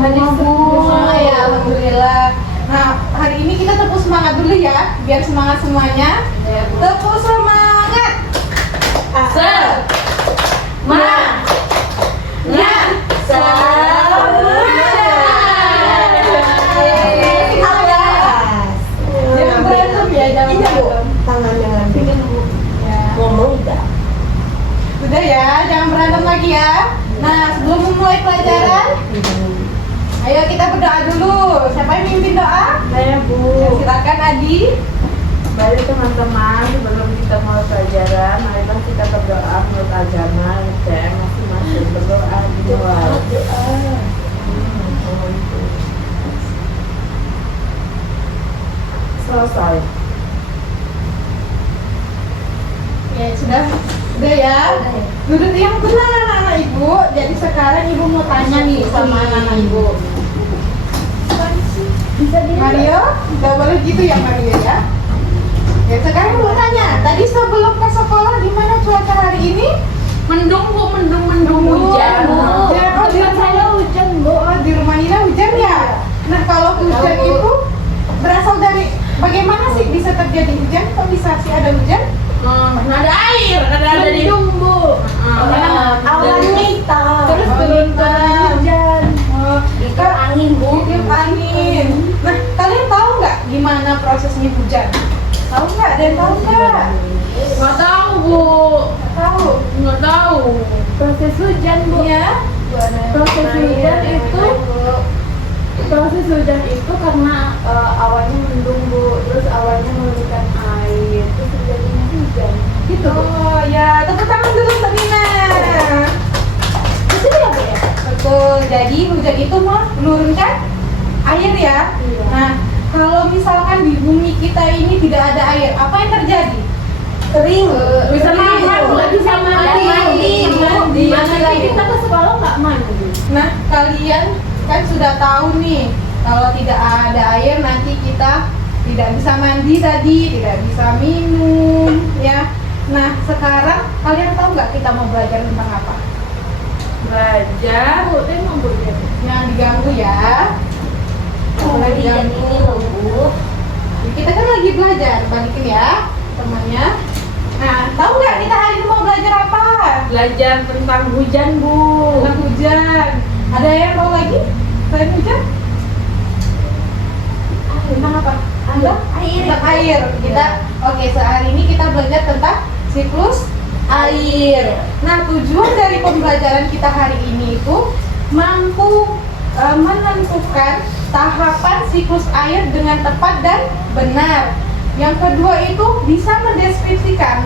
Semua Bu. Ya, alhamdulillah. Nah, hari ini kita tepuk semangat dulu ya, biar semangat semuanya. Tepuk semangat. Jangan berantem ya, jangan berantem. Tangannya lagi. Ya. Ngomong enggak? Udah ya, jangan berantem lagi ya. Nah, sebelum memulai pelajaran, ayo kita berdoa dulu. Siapa yang mimpin doa? Saya Bu. Ya, silakan Adi. Baik teman-teman, sebelum kita mulai pelajaran, marilah kita berdoa menurut agama UTM masing-masing. Berdoa di luar. Selesai. Ya, sudah ya. Duduk yang benar anak-anak ibu. Jadi sekarang ibu mau tanya nih sama anak-anak ibu. Mario, nggak boleh gitu ya Mario ya. Ya sekarang mau tanya. Tadi sebelum ke sekolah gimana cuaca hari ini? Mendung hujan. Hujan. Oh, di rumah hujan Bu. Oh, di rumah Nina hujan ya. Nah kalau hujan itu berasal dari bagaimana sih bisa terjadi hujan? Kok bisa sih ada hujan? Ada air, ada di Bu. Awannya hitam. Terus turun hujan. Itu angin Bu. Tiup angin. Nah, kalian tahu nggak gimana prosesnya hujan? Tahu nggak? Ada yang tahu nggak? Nggak tahu Bu, Tahu. nggak tahu. Proses hujan Bu. Iya. Proses hujan itu karena awannya mendung Bu, terus awannya menurunkan air, terus terjadinya hujan. Gitu Bu. Oh ya, tepuk tangan dulu Mbak Nina. Betul ya Bu ya? Betul. Jadi hujan itu menurunkan air ya. Iya. Nah, kalau misalkan di bumi kita ini tidak ada air, apa yang terjadi? Kering. Bisa mandi, nggak bisa mandi. Mandi. Mandi. Kita ke sekolah nggak mandi. Nah, kalian kan sudah tahu nih, kalau tidak ada air nanti kita tidak bisa mandi tadi, tidak bisa minum, ya. Nah, sekarang kalian tahu nggak kita mau belajar tentang apa? Belajar. Bu, dia mau belajar. Jangan diganggu ya. Lagi Jangan ini loh Bu. Kita kan lagi belajar, balikin ya temannya. Nah, tahu nggak kita hari ini mau belajar apa? Belajar tentang hujan Bu. Tentang hujan. Ada yang tahu lagi selain hujan? Tentang apa? Ada? Air. Tentang air. Oke, sehari ini kita belajar tentang siklus air. Nah, tujuan dari pembelajaran kita hari ini itu mampu menentukan tahapan siklus air dengan tepat dan benar. Yang kedua itu bisa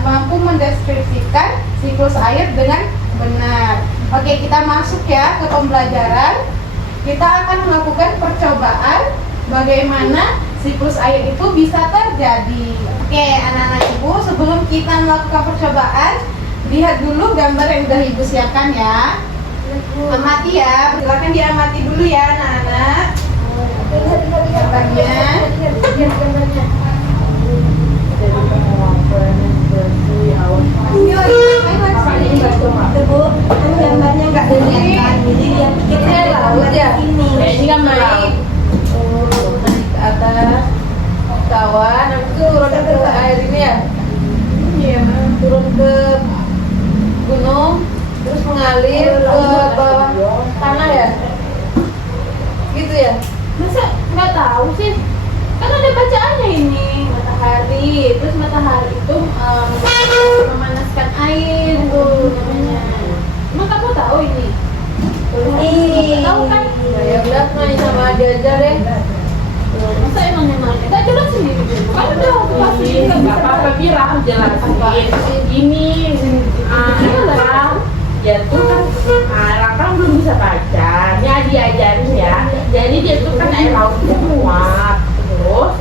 mampu mendeskripsikan siklus air dengan benar. Oke, kita masuk ya ke pembelajaran. Kita akan melakukan percobaan bagaimana siklus air itu bisa terjadi. Oke, anak-anak ibu, sebelum kita melakukan percobaan, lihat dulu gambar yang udah ibu siapkan ya. Amati ya, silakan diamati dulu ya anak-anak. Gambarnya. Ini lagi ngapain lagi? Bu, gambarnya nggak kelihatan. Jadi yang kita laut ya? ini. Ini kan naik. Naik ke atas kawan, habis itu turun ke air ini ya? Iya, turun ke gunung, terus mengalir ke bawah tanah ya? Gitu ya? Masa nggak tahu sih? Kan ada bacaannya ini. Matahari, terus matahari itu memanaskan air tuh namanya. Emang kamu tahu ini? Tahu kan? Ya udah, main sama adik aja deh. Masa emang yang nanya? Gak jelas sendiri. Kan udah aku kasih. Ini nggak apa-apa bilang jelasin. Ini Raka, dia tuh kan Raka belum bisa baca. Dia diajarin ya. Jadi dia tuh kan air lautnya menguap, terus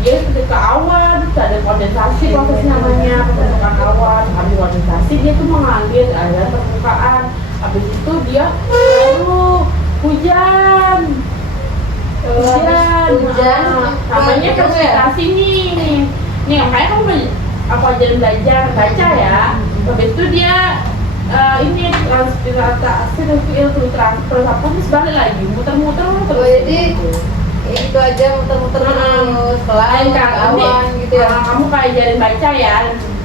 dia ketika awan, terus ada kondensasi proses namanya pembentukan awan. Habis kondensasi dia tuh mengalir ada permukaan. Habis itu dia baru hujan. Hujan. Namanya presentasi nih. Nih makanya kamu aku ajarin belajar baca ya. Habis itu dia ini transpirasi itu transfer apa terus balik lagi muter-muter Oh, jadi itu aja muter-muter terus lain pelan kan kawan gitu ya. kamu pelajarin baca ya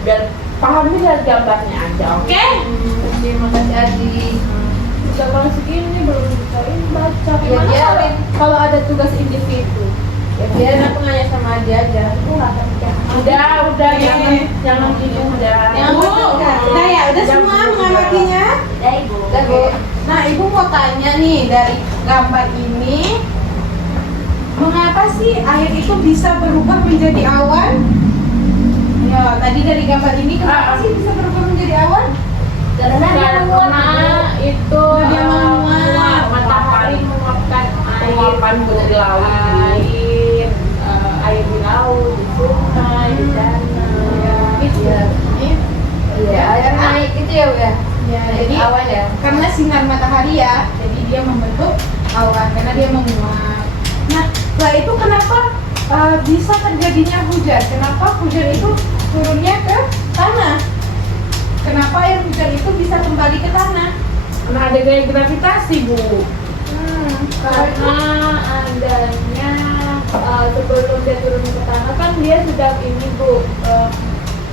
biar paham lihat gambarnya aja, oke? Terima kasih Adi. Udah kalau segini belum bisa ini baca. Ya, Gimana dia- kalau ada tugas individu? Ya biar aku nanya sama Adi aja. Aku nggak akan mikir. Udah jangan gini udah. Udah ya, udah semua mengamakinya. Udah ibu. Udah, Bu. Nah, Ibu mau tanya nih dari gambar ini, mengapa sih air itu bisa berubah menjadi awan? Ya, tadi dari gambar ini kenapa sih bisa berubah menjadi awan? Karena itu Dia menguap. matahari menguapkan air, Penguapan di laut. air di laut, di sungai, di danau. Gitu ya. Iya, air naik gitu ya, Bu ya. Ya, Naik jadi awan ya. karena sinar matahari ya, jadi dia membentuk awan karena dia menguap. Nah, setelah itu kenapa bisa terjadinya hujan? Kenapa hujan itu turunnya ke tanah? Kenapa air hujan itu bisa kembali ke tanah? Karena ada gaya gravitasi, Bu. Kalau itu Karena adanya sebelum dia turun ke tanah kan dia sudah ini Bu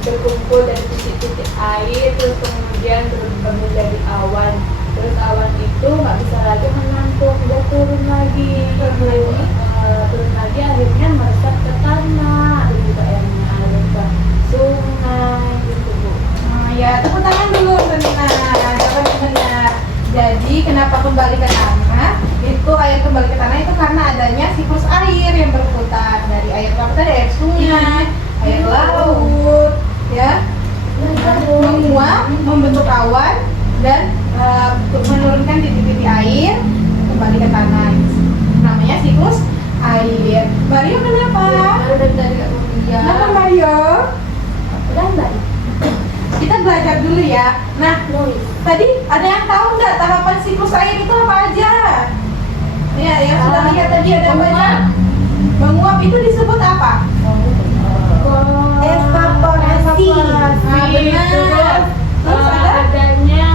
berkumpul dari titik-titik air terus kemudian berubah menjadi awan, terus awan itu nggak bisa lagi menampung, dia turun lagi akhirnya meresap ke tanah, ada juga yang mengalir ke sungai gitu Bu. ya tepuk tangan dulu Rina, jawabannya benar. Jadi kenapa kembali ke tanah? Itu air kembali ke tanah itu karena adanya siklus air yang berputar dari air apa tadi? Air sungai, air laut, ya, menguap, membentuk awan dan menurunkan titik-titik air kembali ke tanah. Namanya siklus air. Mario kenapa? Baru dari tadi Kak Mulia. Kenapa Mario? Udah enggak? Kita belajar dulu ya. Nah, tadi ada yang tahu nggak tahapan siklus air itu apa aja? Ya, yang sudah lihat tadi ada apa aja? Menguap itu disebut apa? Evaporasi. Nah, benar. Terus ada adanya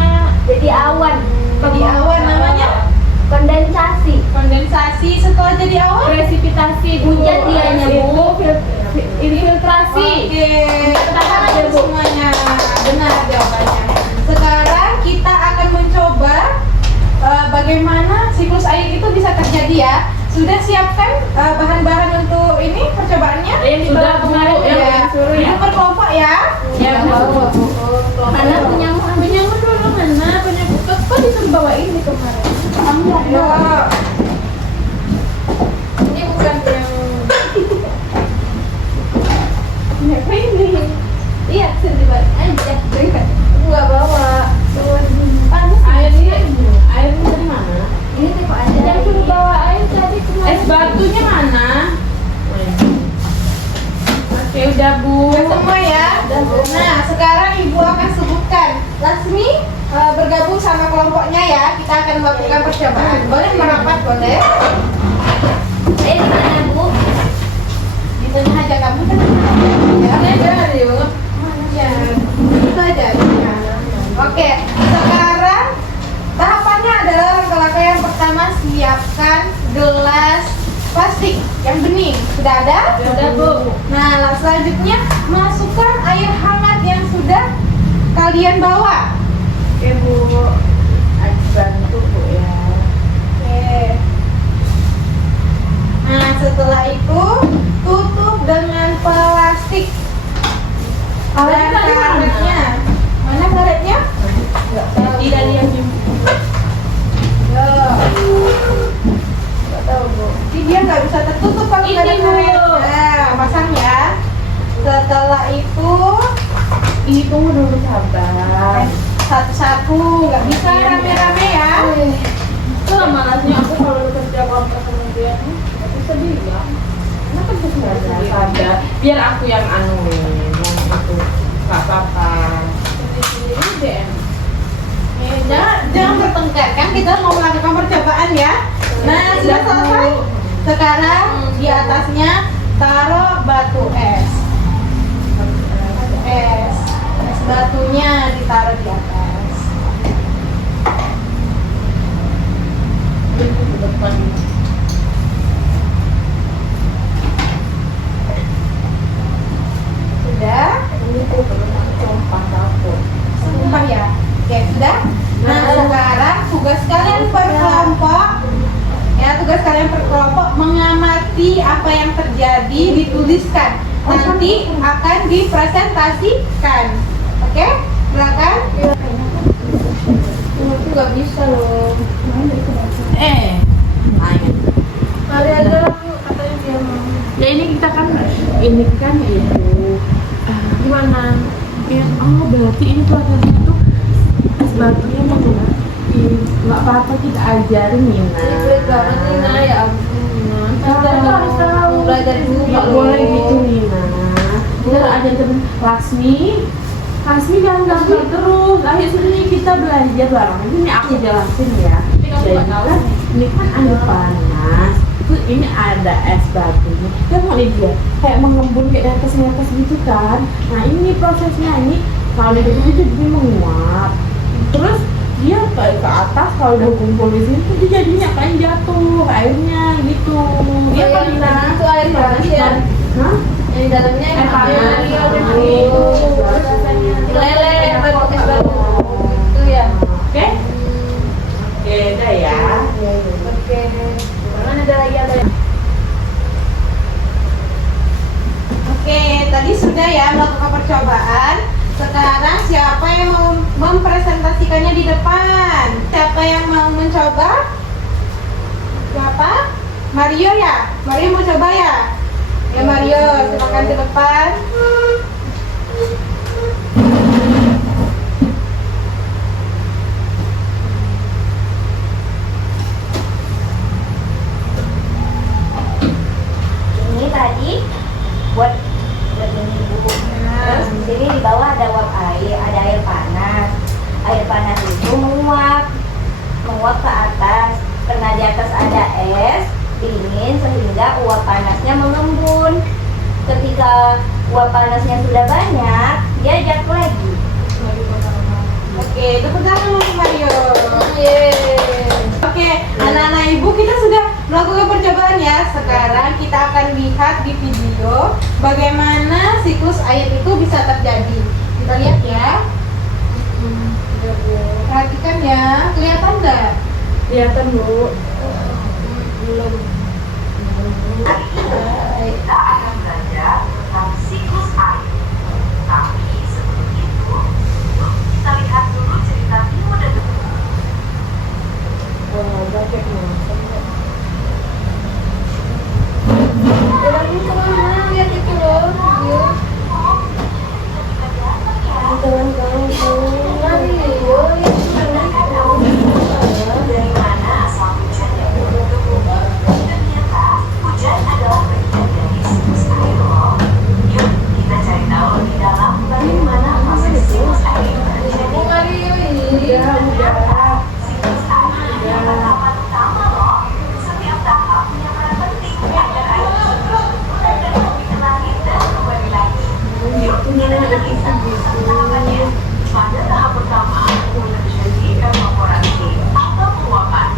jadi awan. Jadi awan namanya Kondensasi. kondensasi. Setelah jadi awan, Presipitasi. Hujan dianya, Bu. Infiltrasi. oke. Tahan aja semuanya. Benar jawabannya. Sekarang kita akan mencoba bagaimana siklus air itu bisa terjadi ya. Sudah siapkan bahan-bahan untuk ini percobaannya? Sudah, Bu. Ya. Suruh ya. Itu berkelompok ya. Ya, Bu. Mana punya dulu mana punya kok disuruh bawa ini kemarin. Kamu Ayo. ini bukan yang apa ini? Iya, sendiri aja. Gua bawa. Panas Airnya dari mana? ini tipe aja. Yang suruh bawa air tadi kemarin. Es batunya mana? Oke, udah, Bu. Udah semua ya. Nah, sekarang Ibu akan sebutkan. Lasmi bergabung sama kelompoknya ya. Kita akan melakukan percobaan. Boleh merapat, boleh. Di mana Bu? Di tengah aja kamu kan. Ya, ada yuk. Ya, itu aja. Oke, sekarang tahapannya adalah langkah-langkah yang pertama siapkan gelas plastik yang bening. Sudah ada? Sudah, Bu. Nah, selanjutnya masukkan air hangat yang sudah kalian bawa. Oke, Bu. Bantu, Bu ya. Oke. Nah, setelah itu tutup dengan plastik. Dan Alatnya dari mana? karetnya. Mana karetnya? Tidak lihat di Yo. Nggak tahu, Bu. Ini dia nggak bisa tertutup kalau nggak ada Ini, Bu. karet. Nah, pasang ya. Setelah itu ini tunggu dulu sabar. satu-satu, nggak bisa rame-rame ya. Itu lah malasnya aku kalau kerja kelompok kemudian nggak bisa bilang. Kenapa bisa Sabar, sendiri? sabar. Biar aku yang anuin, yang itu nggak apa-apa. Sendiri DM. Jangan bertengkar kan, kita mau melakukan percobaan ya. Nah, sudah selesai. Sekarang di atasnya taruh batu es. Es batunya ditaruh di atas. ke depan. Sudah? Ini tuh contoh dapur. Sumpah ya? Oke, sudah? Nah, sekarang tugas kalian per kelompok. Ya, tugas kalian per kelompok mengamati apa yang terjadi, dituliskan. Nanti akan dipresentasikan. Oke? Silakan. Aku nggak bisa loh. Main. Kali aja lah Bu, katanya dia mau. Ya ini kita kan itu gimana? Ya, oh berarti ini prosesnya tuh es batunya mau nggak apa-apa kita ajarin Nina. Ribet banget Nina, ya ampun Nina. Kita tuh harus tahu. Belajar dulu Nggak boleh gitu Nina. Kita ajar terus Lasmi jangan ganggu terus. Akhir sini kita belajar bareng. Ini aku jelasin ya. kamu Jadi nggak tahu kan ini kan air panas. Terus ini ada es batu. Kita mau lihat dia kayak mengembun kayak dari atas gitu kan. Nah ini prosesnya ini kalau dia gitu dia menguap. Terus dia kayak ke atas kalau udah kumpul di sini tuh dia jadinya kayak jatuh airnya gitu. Dia Kayak kan Nina, itu air panas ya? Hah? Yang di dalamnya Air panas. Iya, udah lele, es batu. Itu ya. Oke? Oke, udah ya. Oke. Mana ada. Oke, tadi sudah ya melakukan percobaan. Sekarang siapa yang mau mempresentasikannya di depan? Siapa yang mau mencoba? Siapa? Mario ya? Mario mau coba ya? Ya Mario, silakan ke depan. Ini tadi buat ini Bu. Terus di sini di bawah ada uap air, ada air panas. Air panas itu menguap ke atas. Karena di atas ada es dingin sehingga uap panasnya mengembun. Ketika uap panasnya sudah banyak, dia jatuh lagi. Oke, tepuk tangan untuk Mario. Yeay. Oke, anak-anak ibu kita sudah melakukan percobaan ya. Sekarang kita akan lihat di video bagaimana siklus air itu bisa terjadi. Kita lihat ya. Perhatikan ya. Kelihatan nggak? Kelihatan Bu. Kita akan belajar tentang siklus air. Tapi sebelum itu, yuk kita lihat dulu cerita Bimo dan Bilangin kemana? Lihat itu loh video. Mario, lihat dari mana asal hujan yang bergerak. Ternyata hujan adalah bagian dari siklus air loh. Yuk kita cari tahu di dalam bagaimana proses siklus air terjadi. Mario ini. Siklus air yang pertama-tama loh. Setiap tahap punya peran penting agar air tersebut turun dan pergi ke langit dan kembali lagi. Yuk kita dengerin satu-satu tahapannya. Pada tahap pertama terjadi evaporasi atau penguapan.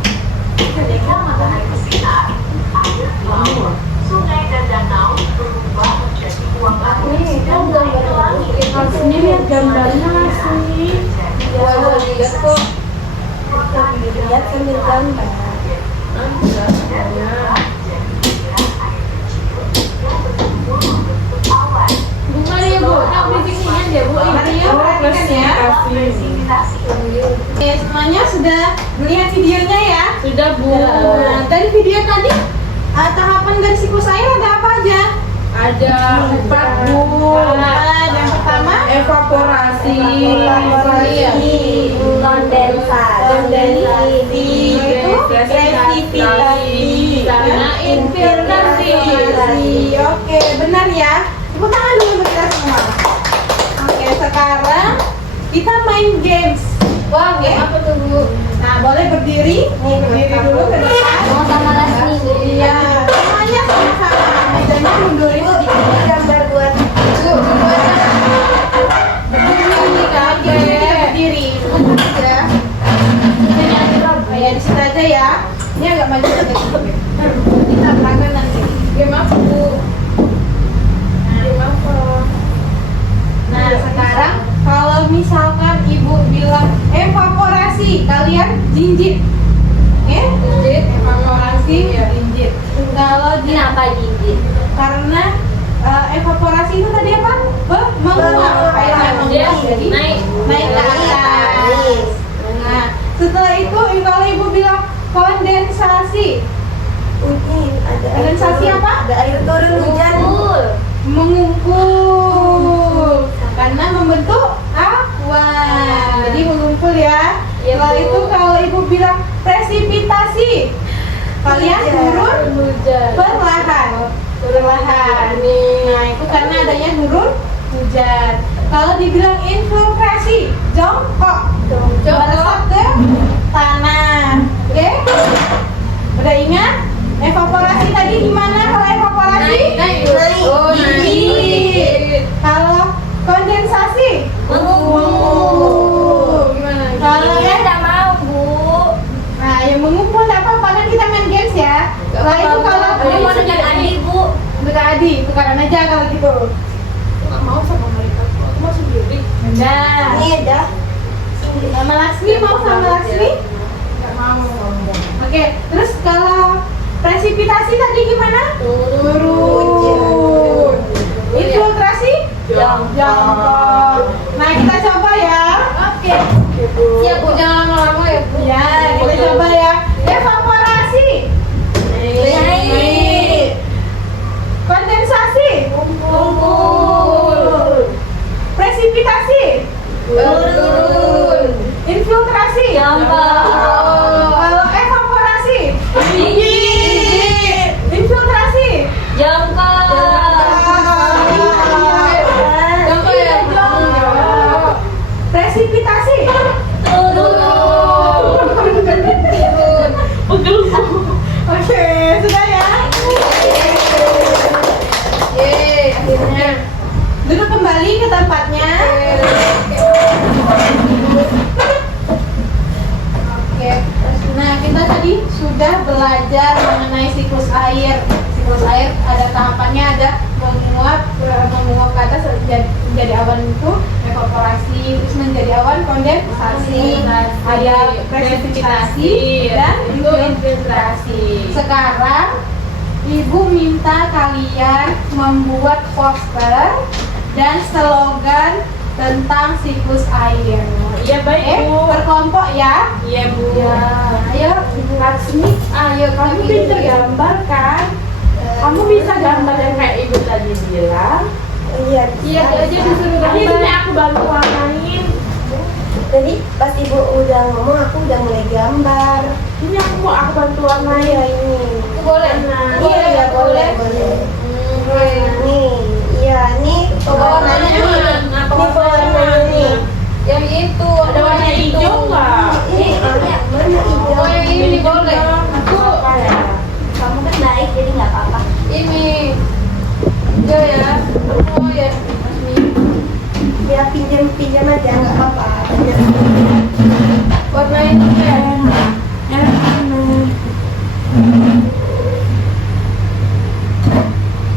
Ketika matahari bersinar, air di laut, sungai dan danau berubah menjadi uap air dan naik ke langit. Ini lihat gambarnya Lasmi. Wah, lihat kok. Lihat sambil gambar. Bu Mario, Bu. Nah, fisiknya dia, Bu. Mario, perhatikan ya. Oke, semuanya sudah melihat videonya ya. Sudah Bu. Nah, dari video tadi tahapan dari siklus air ada apa aja? Ada 4 Bu. Yang pertama Evaporasi. Kondensasi. itu presipitasi Sama infiltrasi. Oke, benar ya. Tepuk tangan dulu untuk kita semua. Oke, sekarang kita main games. Wah, Oke. apa tuh, Bu? Nah, boleh berdiri. Nih, berdiri dulu ke depan. Mau sama Lasmi. Iya, semuanya sama-sama. Bedanya mundurin sedikit. Gambar buat Bu, buatnya. Berdiri kan? Kita berdiri. Sebentar aja. Ini ada berapa? Ya, di situ aja ya. Ini agak dingin. Karena evaporasi itu tadi apa? Menguap airnya Dia menguap jadi naik. naik ke atas. Nah, setelah itu kalau ibu bilang kondensasi. Kondensasi apa? Ada air turun hujan. Mengumpul karena membentuk awan. Jadi mengumpul ya. Iya, Setelah Bu. itu kalau ibu bilang presipitasi, kalian turun Hujan. perlahan. Nah, itu karena adanya turun hujan. Kalau dibilang infiltrasi, jongkok, meresap ke tanah. Oke? Udah ingat? Evaporasi tadi gimana kalau evaporasi? Naik. Oh, naik. Kalau kondensasi? Mengumpul. Gimana? Kalau Dia ya, nggak mau, Bu. nah yang mengumpul nggak apa-apa kan kita main games ya. Setelah itu kalau Dia mau dekat Adi, Bu. dekat Adi, tukaran aja kalau gitu. Nggak mau sama mereka. Aku mau sendiri. Udah. Ini ada. Sama Laksmi mau sama Laksmi? Nggak mau. Oke, terus kalau presipitasi tadi gimana? Turun. Infiltrasi? Jongkok. Nah, kita coba ya. Oke. Siap, Bu. Jangan lama-lama ya, Bu. Ya, kita coba ya. Evaporasi. Naik. Kondensasi. Kumpul. Presipitasi. Turun. Infiltrasi. Jongkok. Kalau evaporasi. Dingin. Infiltrasi. Jongkok. Jongkok ya, jongkok. Presipitasi. Turun. Oke, sudah ya. Yeay, akhirnya. Duduk kembali ke tempatnya. Oke. Nah, kita tadi sudah belajar mengenai siklus air. Siklus air ada tahapannya, ada menguap ke atas menjadi awan itu evaporasi, terus menjadi awan kondensasi, ada presipitasi dan itu infiltrasi. sekarang Ibu minta kalian membuat poster dan slogan tentang siklus air. Iya, baik, Bu. Berkelompok ya. Iya, Bu. Ya, ayo Ibu Laksmi, ayo Kamu pintar gambar kan? Kamu bisa gambar yang kayak Ibu tadi bilang. Iya. Iya, aja disuruh gambar. Ini aku bantu warnain. Tadi pas Ibu udah ngomong, aku udah mulai gambar. Ini aku bantu warnain. Iya ini. Itu boleh. Iya ya boleh. Nih, iya nih pewarnanya nih. Ini pewarnanya nih. Yang itu ada warna hijau nggak? Ini mana hijau? Oh, yang ini boleh. Aku ya. Kamu kan baik jadi nggak apa-apa. Ini hijau ya. Oh ya. Ya pinjam aja nggak apa-apa. Warnain ya.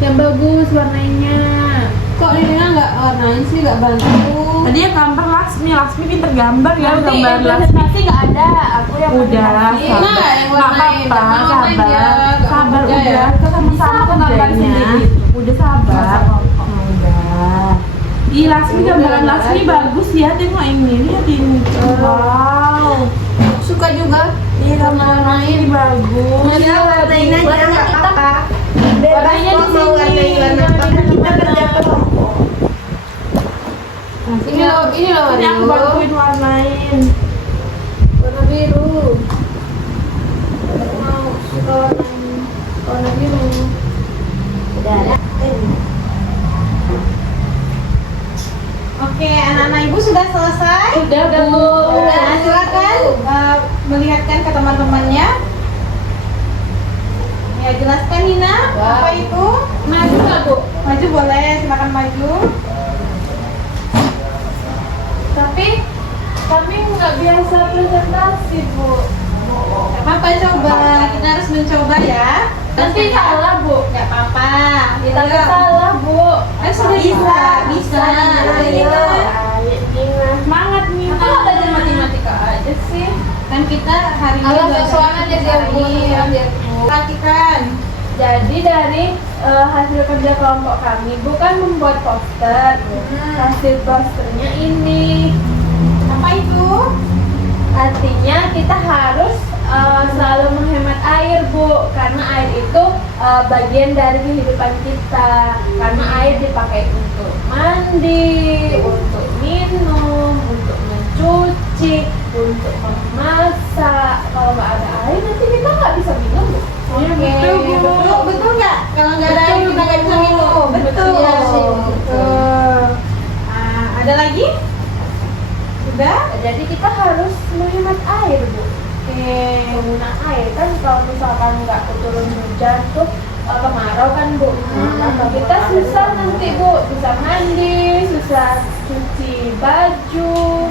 yang bagus warnanya. Kok Lina nggak warnain sih, nggak bantu? Tadi ya gambar Laksmi pinter gambar ya, Nanti gambar Laksmi. presentasi nggak ada, aku yang Udah, presentasi. sabar. Nah, yang Nggak warnain, apa-apa, jangan warnain sabar. ya, nggak Sabar, kerja udah. ya. Kita sama-sama Bisa aku gambar kerjanya. sendiri. Udah sabar. Udah. Ih, Laksmi gambaran Laksmi bagus ya, tengok ini. Lihat ini. Wow. Suka juga. Iya, gambaran Laksmi bagus. Ya warnain aja nggak apa-apa. Bebas Warnanya kok di mau sini. warnain warna apa kan kita kerja kelompok. Ini loh Ini aku warna bantuin warnain. warna biru. Mau suka warna biru. Udah ada. Oke, anak-anak ibu sudah selesai. Udah, Bu. Nah, silakan melihatkan ke teman-temannya. Ya, jelaskan Nina, apa itu? Maju nggak, Bu? Maju boleh, silakan maju. Tapi kami nggak biasa presentasi, Bu. Gak apa-apa, coba. Kita harus mencoba ya. Nanti salah, Bu. Gak apa-apa. Kita Ayo. salah, Bu. Sudah bisa. Ayo. Semangat nih. Apa belajar matematika aja sih? Kan kita hari ini Alah, belajar sosokan aja, matematika biar Bu. lagi. Perhatikan. Jadi dari hasil kerja kelompok kami bukan membuat poster. Hasil posternya ini. Apa itu? Artinya kita harus selalu menghemat air, Bu, karena air itu bagian dari kehidupan kita. Karena air dipakai untuk mandi, untuk minum, untuk mencuci, untuk memasak. Kalau nggak ada air nanti kita nggak bisa minum, Bu. Iya, betul nggak? Kalau nggak ada air kita nggak bisa minum. Betul. Iya sih, Betul. Ada lagi? Sudah? Jadi kita harus menghemat air, Bu. Pengguna air kan kalau misalkan nggak turun hujan tuh kemarau kan, Bu. Kita susah nanti, Bu, susah mandi, susah cuci baju,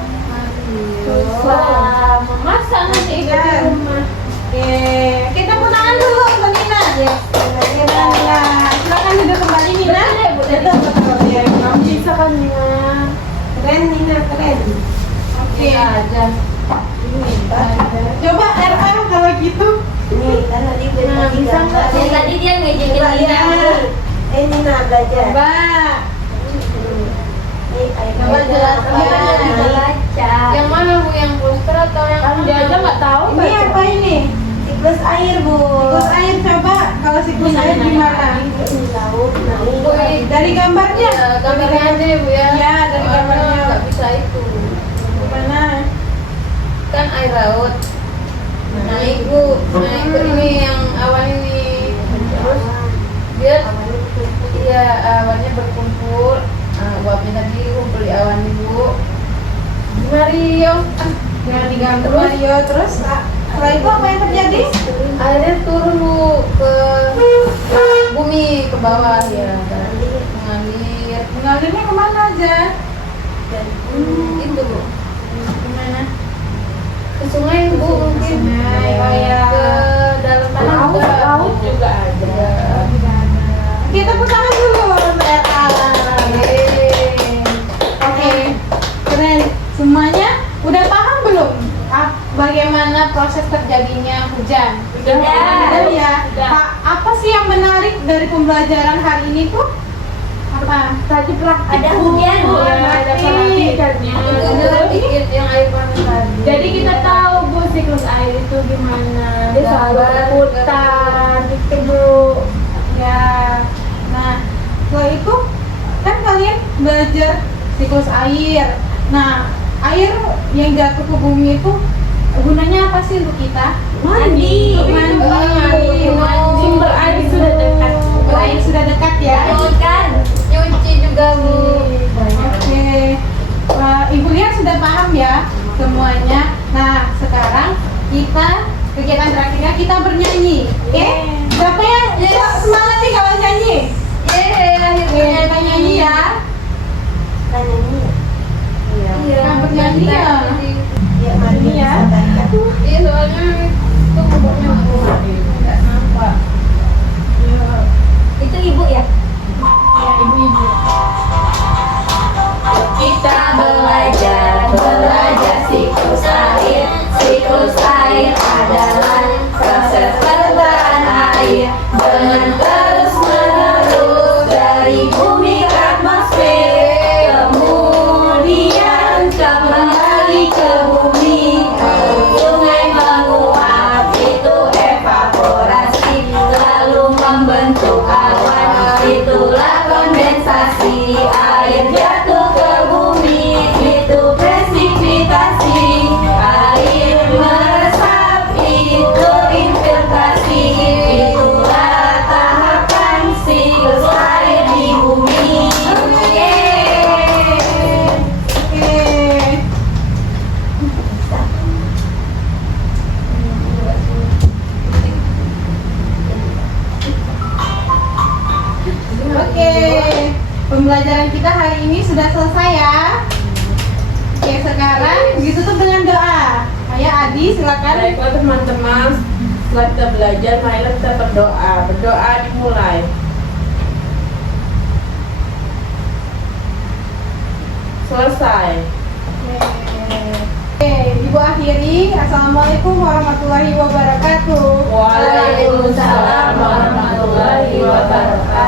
susah memasak nanti ibu di rumah. Kita tepuk tangan dulu untuk Nina. Nah, silakan duduk kembali Nina. Betul, Bu. Betul. Ya, Bisa kan, Nina? keren Nina, keren. Oke. aja. Coba RA kalau gitu. Nih, kan tadi Nah, bisa nggak? Dari tadi dia ngejekin Coba Nina. ya. Nina belajar. Coba. Nih, ayo Coba belajar. jelaskan. Kita bisa baca. Yang mana, Bu? Yang poster atau yang dia aja nggak tahu Ini apa ini? Siklus air, Bu. Siklus air, coba kalau siklus air gimana? Laut, naik. Dari gambarnya? gambarnya aja, Bu, ya. Iya, dari gambarnya. Nggak bisa itu. Gimana? Kan air laut. Naik, Bu. Naik ke ini yang awan ini. Terus dia iya awannya berkumpul. Uapnya tadi kumpul di awan nih, Bu. Mario. Yang digambar Mario terus setelah itu apa yang terjadi? Airnya turun, Bu, ke bumi, ke bawah ya. Mengalir. Mengalirnya kemana aja? Itu, Bu. Gimana? Ke sungai, Bu, mungkin. sungai, oh ya. Ke dalam tanah juga. Laut juga ada. Kita tepuk tangan dulu untuk RA. Oke, keren. Semuanya udah paham belum? Bagaimana proses terjadinya hujan? Udah. Ya. Udah. Pak, apa sih yang menarik dari pembelajaran hari ini tuh? Apa? Tadi praktik. Ada hujan, Bu. Ada praktikannya. Ada praktik yang air panas tadi. Jadi kita tahu, Bu, siklus air itu gimana. Dia selalu berputar gitu, Bu. Ya. Nah, setelah itu kan kalian belajar siklus air. Nah, air yang jatuh ke bumi itu gunanya apa sih untuk kita? Mandi. Untuk mandi. Sumber air sudah dekat. Sumber air sudah dekat ya. Kan? Nyuci juga, Bu. Oke. Ibu lihat sudah paham ya semuanya. Nah, sekarang kita kegiatan terakhirnya kita bernyanyi. Oke? Siapa yang semangat nih kalau nyanyi? Kita nyanyi ya. Tanya nih. Nah, bernyanyi ya. Ya, Nyanyi ya. Iya, soalnya itu pokoknya nggak nampak. Itu ibu ya? Ya, ibu-ibu. Kita belajar siklus air. Siklus air adalah proses perubahan air dengan terus menerus dari bumi ke atmosfer, kemudian kembali ke bumi. Sungai menguap itu evaporasi, lalu membentuk awan. Itulah kondensasi, air jatuh ke bumi, itu presipitasi. Air meresap, itu infiltrasi. Itulah tahapan siklus air di bumi. Oke, pembelajaran kita hari ini sudah selesai ya. Oke, sekarang ditutup dengan doa. Ayah Adi, silakan. Baiklah teman-teman, setelah kita belajar, marilah kita berdoa. Berdoa dimulai. Selesai. Oke, Ibu akhiri. Assalamualaikum warahmatullahi wabarakatuh. Waalaikumsalam warahmatullahi wabarakatuh.